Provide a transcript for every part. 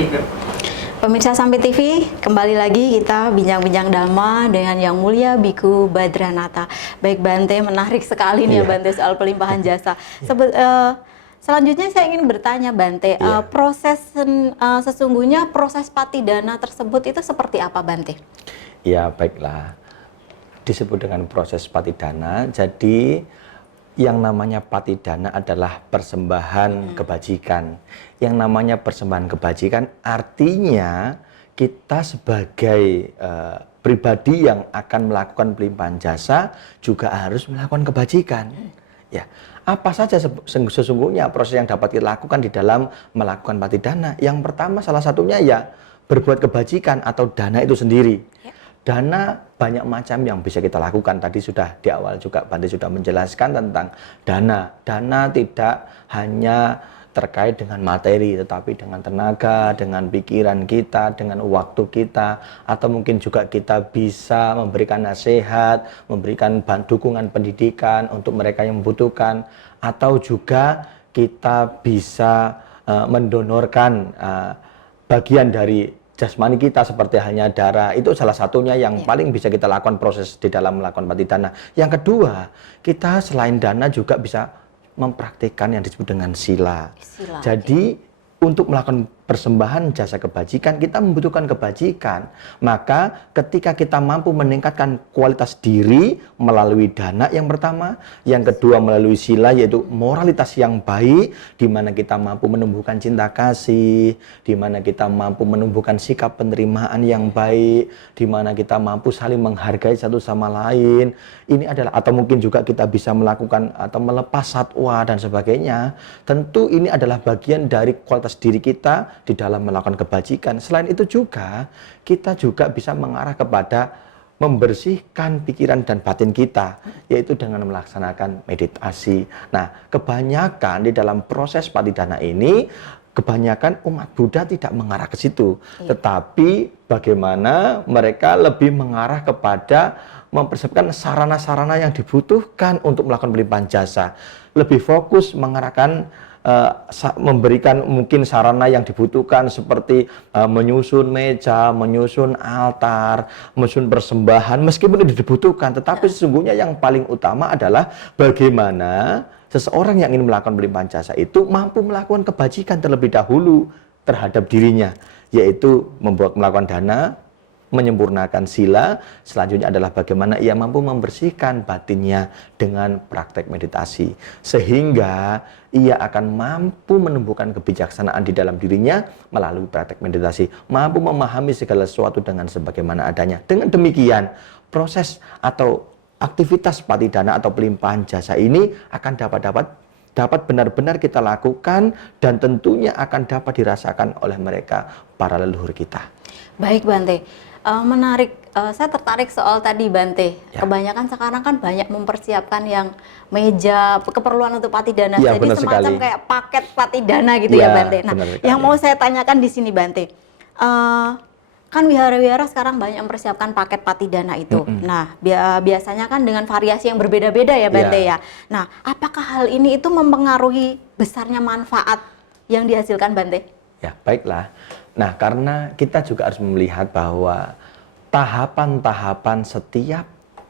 itu. Pemirsa Sampai TV, kembali lagi kita bincang-bincang dhamma dengan Yang Mulia Biku Badranata. Baik Bante, menarik sekali nih ya Bante soal pelimpahan jasa. Selanjutnya saya ingin bertanya Bante, sesungguhnya proses patidana tersebut itu seperti apa Bante? Ya baiklah, disebut dengan proses patidana. Jadi yang namanya patidana adalah persembahan kebajikan. Yang namanya persembahan kebajikan artinya kita sebagai pribadi yang akan melakukan pelimpahan jasa juga harus melakukan kebajikan. Ya, apa saja sesungguhnya proses yang dapat kita lakukan di dalam melakukan patidana? Yang pertama salah satunya ya berbuat kebajikan atau dana itu sendiri. Dana banyak macam yang bisa kita lakukan. Tadi sudah di awal juga Bante sudah menjelaskan tentang dana. Dana tidak hanya terkait dengan materi, tetapi dengan tenaga, dengan pikiran kita, dengan waktu kita, atau mungkin juga kita bisa memberikan nasihat, memberikan dukungan pendidikan untuk mereka yang membutuhkan, atau juga kita bisa mendonorkan bagian dari jasmani kita seperti halnya darah. Itu salah satunya yang paling bisa kita lakukan proses di dalam melakukan patidana. Yang kedua, kita selain dana juga bisa mempraktikkan yang disebut dengan sila. Jadi untuk melakukan persembahan jasa kebajikan, kita membutuhkan kebajikan. Maka ketika kita mampu meningkatkan kualitas diri melalui dana yang pertama, yang kedua melalui sila yaitu moralitas yang baik, di mana kita mampu menumbuhkan cinta kasih, di mana kita mampu menumbuhkan sikap penerimaan yang baik, di mana kita mampu saling menghargai satu sama lain. Ini adalah, atau mungkin juga kita bisa melakukan atau melepas satwa dan sebagainya. Tentu ini adalah bagian dari kualitas diri kita di dalam melakukan kebajikan. Selain itu juga kita juga bisa mengarah kepada membersihkan pikiran dan batin kita, yaitu dengan melaksanakan meditasi. Nah, kebanyakan di dalam proses patidana ini, kebanyakan umat Buddha tidak mengarah ke situ, tetapi bagaimana mereka lebih mengarah kepada mempersiapkan sarana-sarana yang dibutuhkan untuk melakukan pelimpahan jasa, lebih fokus mengarahkan memberikan mungkin sarana yang dibutuhkan seperti menyusun meja, menyusun altar, menyusun persembahan, meskipun itu dibutuhkan, tetapi sesungguhnya yang paling utama adalah bagaimana seseorang yang ingin melakukan pelimpahan jasa itu mampu melakukan kebajikan terlebih dahulu terhadap dirinya, yaitu melakukan dana, menyempurnakan sila. Selanjutnya adalah bagaimana ia mampu membersihkan batinnya dengan praktek meditasi, sehingga ia akan mampu menumbuhkan kebijaksanaan di dalam dirinya melalui praktek meditasi, mampu memahami segala sesuatu dengan sebagaimana adanya. Dengan demikian, proses atau aktivitas patidana atau pelimpahan jasa ini akan dapat benar-benar kita lakukan dan tentunya akan dapat dirasakan oleh mereka, para leluhur kita. Baik Bante, menarik. Saya tertarik soal tadi Bante. Kebanyakan sekarang kan banyak mempersiapkan yang meja keperluan untuk patidana. Jadi semacam kayak paket patidana gitu ya Bante. Nah, yang mau saya tanyakan di sini Bante, kan wihara-wihara sekarang banyak mempersiapkan paket patidana itu. Nah, biasanya kan dengan variasi yang berbeda-beda ya Bante ya. Nah, apakah hal ini itu mempengaruhi besarnya manfaat yang dihasilkan Bante? Ya, baiklah. Nah, karena kita juga harus melihat bahwa tahapan-tahapan setiap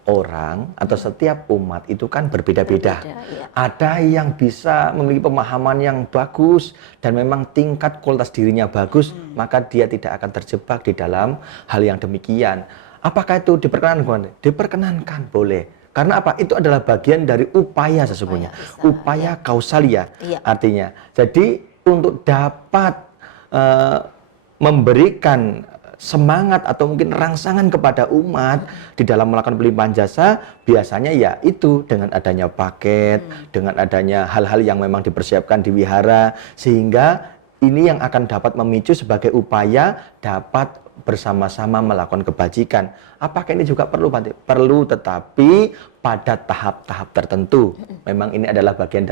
orang atau setiap umat itu kan berbeda-beda. Ada yang bisa memiliki pemahaman yang bagus dan memang tingkat kualitas dirinya bagus, maka dia tidak akan terjebak di dalam hal yang demikian. Apakah itu diperkenankan? Diperkenankan, boleh. Karena apa? Itu adalah bagian dari upaya sesungguhnya. Upaya kausalia artinya. Jadi untuk dapat memberikan semangat atau mungkin rangsangan kepada umat di dalam melakukan pelimpahan jasa, biasanya ya itu dengan adanya paket, dengan adanya hal-hal yang memang dipersiapkan di wihara, sehingga ini yang akan dapat memicu sebagai upaya dapat bersama-sama melakukan kebajikan. Apakah ini juga perlu, Bante? Perlu, tetapi pada tahap-tahap tertentu. Memang ini adalah bagian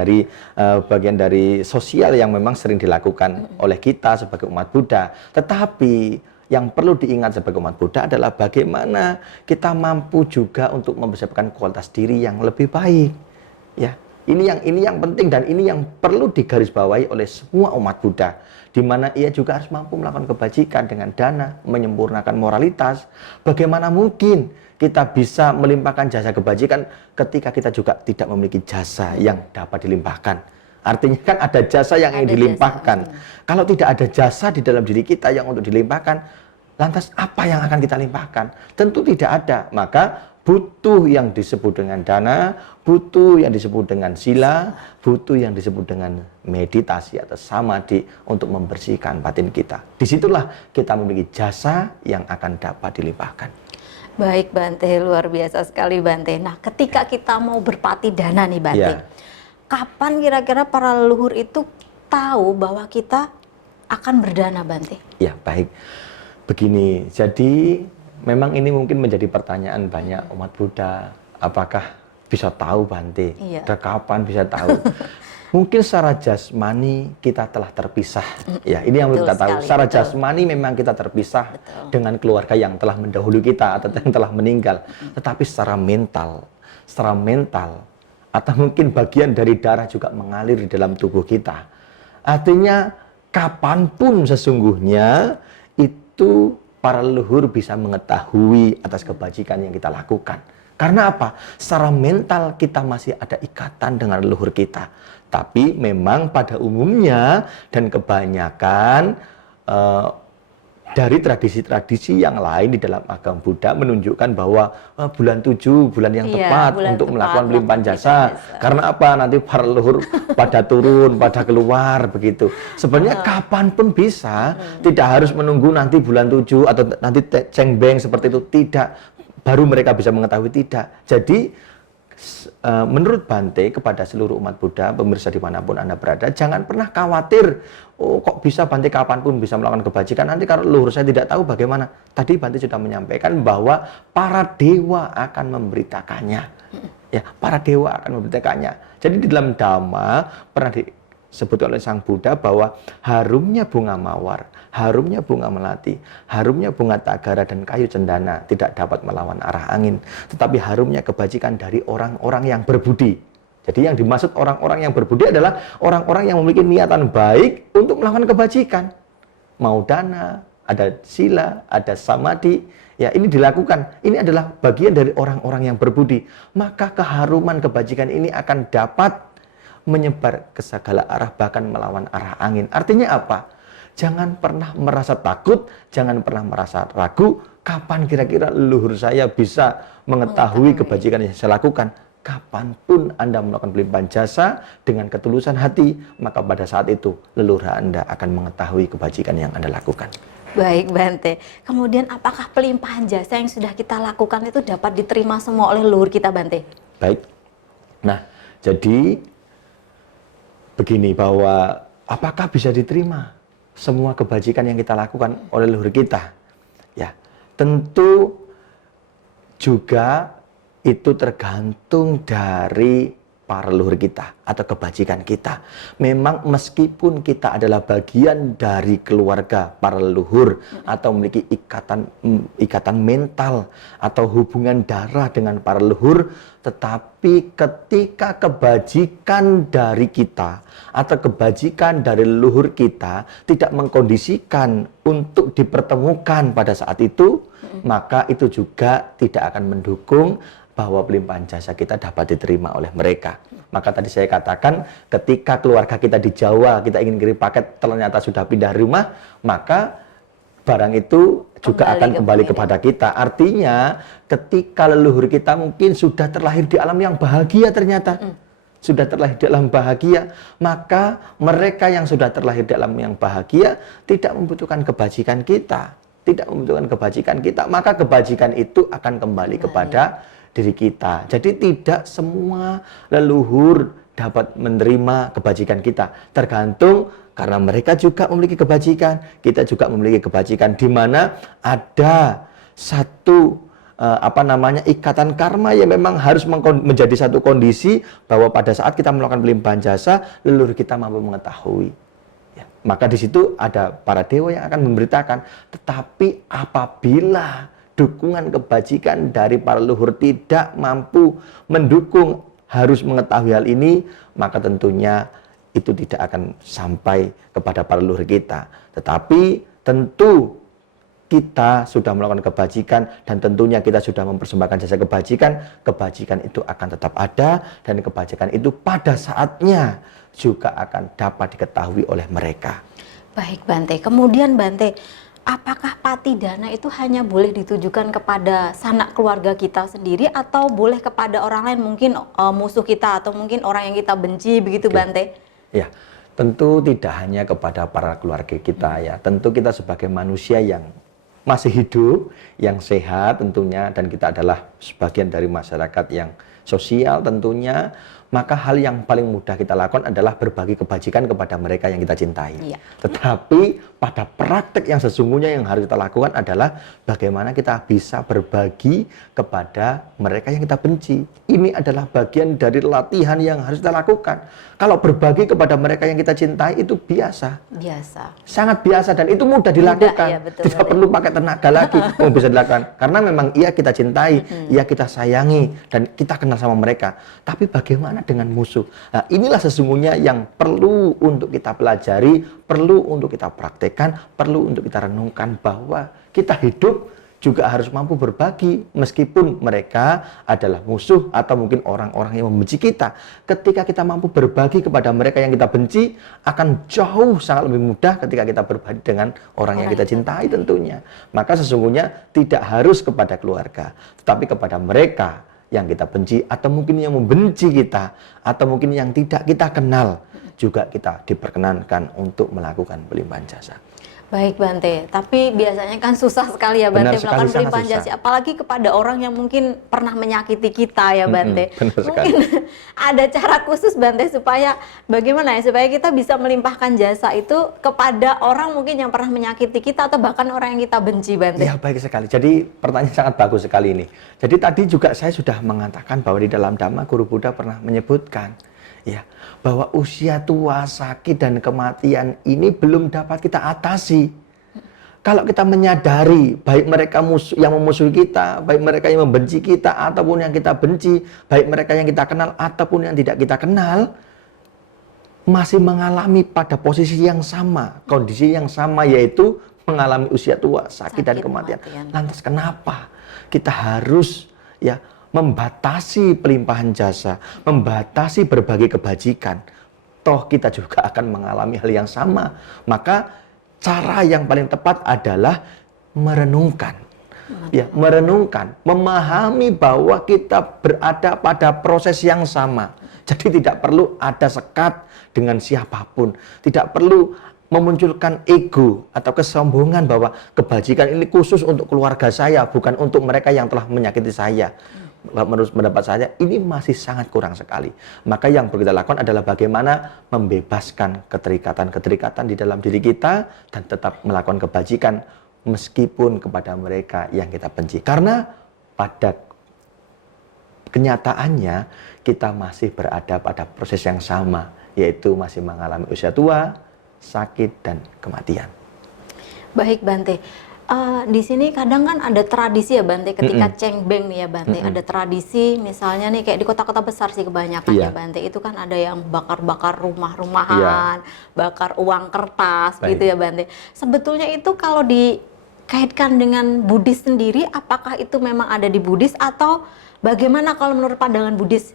dari sosial yang memang sering dilakukan oleh kita sebagai umat Buddha. Tetapi yang perlu diingat sebagai umat Buddha adalah bagaimana kita mampu juga untuk mempersiapkan kualitas diri yang lebih baik. Ya, Ini yang penting dan ini yang perlu digarisbawahi oleh semua umat Buddha, di mana ia juga harus mampu melakukan kebajikan dengan dana, menyempurnakan moralitas. Bagaimana mungkin kita bisa melimpahkan jasa kebajikan ketika kita juga tidak memiliki jasa yang dapat dilimpahkan? Artinya kan ada jasa yang ingin dilimpahkan. Kalau tidak ada jasa di dalam diri kita yang untuk dilimpahkan, lantas apa yang akan kita limpahkan? Tentu tidak ada. Maka butuh yang disebut dengan dana, butuh yang disebut dengan sila, butuh yang disebut dengan meditasi atau samadhi untuk membersihkan batin kita. Disitulah kita memiliki jasa yang akan dapat dilimpahkan. Baik Bante, luar biasa sekali Bante. Nah, ketika kita mau berpati dana nih Bante, kapan kira-kira para leluhur itu tahu bahwa kita akan berdana Bante? Ya, baik. Begini, jadi memang ini mungkin menjadi pertanyaan banyak umat Buddha. Apakah bisa tahu Bante? Dan kapan bisa tahu? Mungkin secara jasmani kita telah terpisah. Ya, ini yang kita tahu. Secara jasmani memang kita terpisah dengan keluarga yang telah mendahului kita atau yang telah meninggal. Tetapi secara mental atau mungkin bagian dari darah juga mengalir di dalam tubuh kita. Artinya kapanpun sesungguhnya itu para leluhur bisa mengetahui atas kebajikan yang kita lakukan. Karena apa? Secara mental kita masih ada ikatan dengan leluhur kita. Tapi memang pada umumnya dan kebanyakan dari tradisi-tradisi yang lain di dalam agama Buddha menunjukkan bahwa bulan 7, bulan yang tepat untuk melakukan pelimpahan jasa. Karena apa? Nanti para leluhur pada turun, pada keluar begitu. Sebenarnya kapanpun bisa, tidak harus menunggu nanti bulan 7 atau nanti cengbeng seperti itu, tidak. Baru mereka bisa mengetahui, tidak. Jadi menurut Bante kepada seluruh umat Buddha, pemirsa dimanapun Anda berada, jangan pernah khawatir, oh kok bisa Bante kapanpun bisa melakukan kebajikan, nanti kalau leluhur saya tidak tahu bagaimana. Tadi Bante sudah menyampaikan bahwa para dewa akan memberitakannya. Ya, para dewa akan memberitakannya. Jadi di dalam Dhamma pernah disebut oleh Sang Buddha bahwa harumnya bunga mawar, harumnya bunga melati, harumnya bunga tagara dan kayu cendana tidak dapat melawan arah angin. Tetapi harumnya kebajikan dari orang-orang yang berbudi. Jadi yang dimaksud orang-orang yang berbudi adalah orang-orang yang memiliki niatan baik untuk melakukan kebajikan. Mau dana, ada sila, ada samadhi. Ya, ini dilakukan. Ini adalah bagian dari orang-orang yang berbudi. Maka keharuman kebajikan ini akan dapat menyebar ke segala arah, bahkan melawan arah angin. Artinya apa? Jangan pernah merasa takut, jangan pernah merasa ragu, kapan kira-kira leluhur saya bisa mengetahui kebajikan yang saya lakukan. Kapanpun Anda melakukan pelimpahan jasa dengan ketulusan hati, maka pada saat itu leluhur Anda akan mengetahui kebajikan yang Anda lakukan. Baik Bante, kemudian apakah pelimpahan jasa yang sudah kita lakukan itu dapat diterima semua oleh leluhur kita Bante? Baik, nah jadi begini, bahwa apakah bisa diterima semua kebajikan yang kita lakukan oleh leluhur kita? Ya, tentu juga itu tergantung dari para leluhur kita atau kebajikan kita. Memang meskipun kita adalah bagian dari keluarga para leluhur atau memiliki ikatan mental atau hubungan darah dengan para leluhur, tetapi ketika kebajikan dari kita atau kebajikan dari leluhur kita tidak mengkondisikan untuk dipertemukan pada saat itu, maka itu juga tidak akan mendukung bahwa pelimpahan jasa kita dapat diterima oleh mereka. Maka tadi saya katakan, ketika keluarga kita di Jawa, kita ingin kirim paket, ternyata sudah pindah rumah, maka barang itu juga akan kembali kepada kita. Artinya, ketika leluhur kita mungkin sudah terlahir di alam yang bahagia ternyata, sudah terlahir di alam bahagia, maka mereka yang sudah terlahir di alam yang bahagia tidak membutuhkan kebajikan kita, maka kebajikan itu akan kembali kepada diri kita. Jadi tidak semua leluhur dapat menerima kebajikan kita. Tergantung, karena mereka juga memiliki kebajikan, kita juga memiliki kebajikan, di mana ada satu ikatan karma yang memang harus menjadi satu kondisi bahwa pada saat kita melakukan pelimpahan jasa, leluhur kita mampu mengetahui. Ya, maka di situ ada para dewa yang akan memberitakan. Tetapi apabila dukungan kebajikan dari para leluhur tidak mampu mendukung harus mengetahui hal ini, maka tentunya itu tidak akan sampai kepada para leluhur kita. Tetapi tentu kita sudah melakukan kebajikan dan tentunya kita sudah mempersembahkan jasa kebajikan, kebajikan itu akan tetap ada dan kebajikan itu pada saatnya juga akan dapat diketahui oleh mereka. Baik Bante, kemudian Bante, apakah patidana itu hanya boleh ditujukan kepada sanak keluarga kita sendiri atau boleh kepada orang lain, mungkin musuh kita atau mungkin orang yang kita benci begitu Bante? Ya, tentu tidak hanya kepada para keluarga kita ya, tentu kita sebagai manusia yang masih hidup, yang sehat tentunya, dan kita adalah sebagian dari masyarakat yang sosial tentunya, maka hal yang paling mudah kita lakukan adalah berbagi kebajikan kepada mereka yang kita cintai. Iya. Tetapi pada praktek yang sesungguhnya yang harus kita lakukan adalah bagaimana kita bisa berbagi kepada mereka yang kita benci. Ini adalah bagian dari latihan yang harus kita lakukan. Kalau berbagi kepada mereka yang kita cintai itu biasa. Biasa. Sangat biasa dan itu mudah dilakukan. Ya, betul, tidak perlu pakai tenaga lagi untuk bisa dilakukan. Karena memang iya kita cintai, iya kita sayangi dan kita kenal sama mereka. Tapi bagaimana dengan musuh? Nah, inilah sesungguhnya yang perlu untuk kita pelajari, perlu untuk kita praktekkan, perlu untuk kita renungkan bahwa kita hidup juga harus mampu berbagi meskipun mereka adalah musuh atau mungkin orang-orang yang membenci kita. Ketika kita mampu berbagi kepada mereka yang kita benci, akan jauh sangat lebih mudah ketika kita berbagi dengan orang yang kita cintai tentunya. Maka sesungguhnya tidak harus kepada keluarga, tetapi kepada mereka yang kita benci atau mungkin yang membenci kita atau mungkin yang tidak kita kenal, juga kita diperkenankan untuk melakukan pelimpahan jasa. Baik Bante, tapi biasanya kan susah sekali ya Bante melakukan pelimpahan jasa, apalagi kepada orang yang mungkin pernah menyakiti kita ya Bante. Mungkin ada cara khusus Bante supaya bagaimana ya, supaya kita bisa melimpahkan jasa itu kepada orang mungkin yang pernah menyakiti kita atau bahkan orang yang kita benci Bante. Ya baik sekali, jadi pertanyaan sangat bagus sekali ini. Jadi tadi juga saya sudah mengatakan bahwa di dalam Dhamma Guru Buddha pernah menyebutkan ya, bahwa usia tua, sakit, dan kematian ini belum dapat kita atasi. Kalau kita menyadari, baik mereka yang memusuhi kita, baik mereka yang membenci kita, ataupun yang kita benci, baik mereka yang kita kenal, ataupun yang tidak kita kenal, masih mengalami pada posisi yang sama, kondisi yang sama, yaitu mengalami usia tua, sakit dan kematian. Lantas kenapa kita harus ya membatasi pelimpahan jasa, membatasi berbagi kebajikan? Toh kita juga akan mengalami hal yang sama. Maka cara yang paling tepat adalah merenungkan. Ya, merenungkan, memahami bahwa kita berada pada proses yang sama. Jadi tidak perlu ada sekat dengan siapapun, tidak perlu memunculkan ego atau kesombongan bahwa kebajikan ini khusus untuk keluarga saya, bukan untuk mereka yang telah menyakiti saya. Menurut pendapat saya ini masih sangat kurang sekali. Maka yang perlu kita lakukan adalah bagaimana membebaskan keterikatan-keterikatan di dalam diri kita dan tetap melakukan kebajikan meskipun kepada mereka yang kita benci. Karena pada kenyataannya kita masih berada pada proses yang sama, yaitu masih mengalami usia tua, sakit, dan kematian. Baik Bante, di sini kadang kan ada tradisi ya Bante, ketika cengbeng nih ya Bante, ada tradisi misalnya nih kayak di kota-kota besar sih kebanyakan ya Bante, itu kan ada yang bakar-bakar rumah-rumahan, bakar uang kertas gitu ya Bante. Sebetulnya itu kalau dikaitkan dengan Buddhis sendiri, apakah itu memang ada di Buddhis atau bagaimana kalau menurut pandangan Buddhis?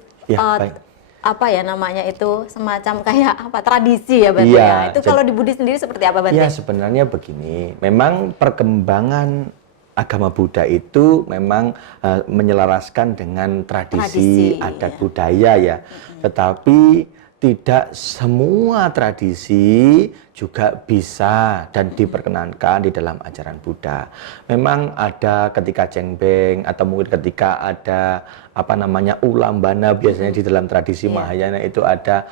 Apa ya namanya itu, semacam kayak apa, tradisi ya Bante ya. Itu kalau di Buddhis sendiri seperti apa Bante? Ya sebenarnya begini, memang perkembangan agama Buddha itu memang menyelaraskan dengan tradisi adat budaya ya. Tetapi tidak semua tradisi juga bisa dan diperkenankan di dalam ajaran Buddha. Memang ada ketika cengbeng atau mungkin ketika ada ulambana biasanya di dalam tradisi Mahayana itu ada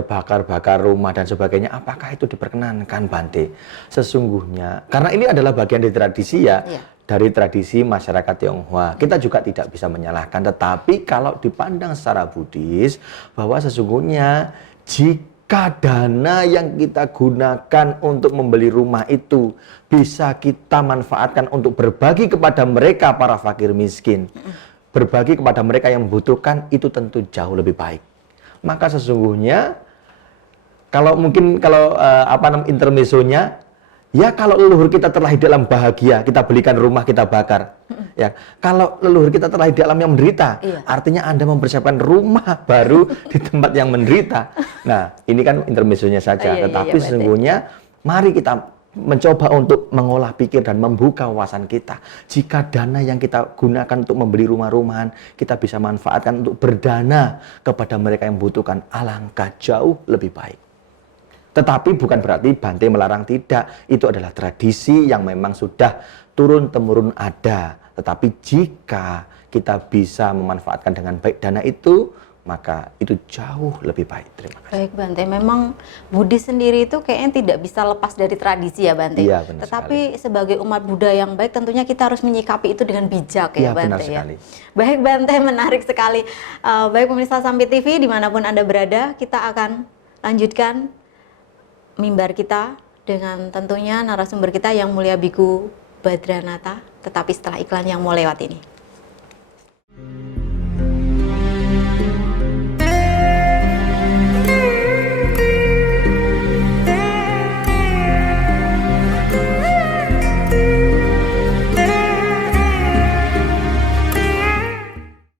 bakar-bakar rumah dan sebagainya. Apakah itu diperkenankan Bante? Sesungguhnya karena ini adalah bagian dari tradisi ya. Dari tradisi masyarakat Tionghoa, kita juga tidak bisa menyalahkan. Tetapi kalau dipandang secara Buddhis, bahwa sesungguhnya jika dana yang kita gunakan untuk membeli rumah itu bisa kita manfaatkan untuk berbagi kepada mereka para fakir miskin, berbagi kepada mereka yang membutuhkan, itu tentu jauh lebih baik. Maka sesungguhnya kalau intermezzonya, ya kalau leluhur kita terlahir dalam bahagia, kita belikan rumah, kita bakar. Ya, kalau leluhur kita terlahir dalam yang menderita, artinya Anda mempersiapkan rumah baru di tempat yang menderita. Nah, ini kan intermezzonya saja. Tetapi sesungguhnya mari kita mencoba untuk mengolah pikir dan membuka wawasan kita. Jika dana yang kita gunakan untuk membeli rumah-rumahan, kita bisa manfaatkan untuk berdana kepada mereka yang membutuhkan, alangkah jauh lebih baik. Tetapi bukan berarti Bante melarang, tidak. Itu adalah tradisi yang memang sudah turun-temurun ada. Tetapi jika kita bisa memanfaatkan dengan baik dana itu, maka itu jauh lebih baik. Terima kasih. Baik Bante, memang Budi sendiri itu kayaknya tidak bisa lepas dari tradisi ya Bante. Iya, benar Tetapi sekali. sebagai umat Buddha yang baik, tentunya kita harus menyikapi itu dengan bijak ya Bante. Benar sekali. Baik Bante, menarik sekali. Baik pemirsa Sampai TV, dimanapun Anda berada, kita akan lanjutkan mimbar kita dengan tentunya narasumber kita yang mulia Biku Badranata, tetapi setelah iklan yang mau lewat ini.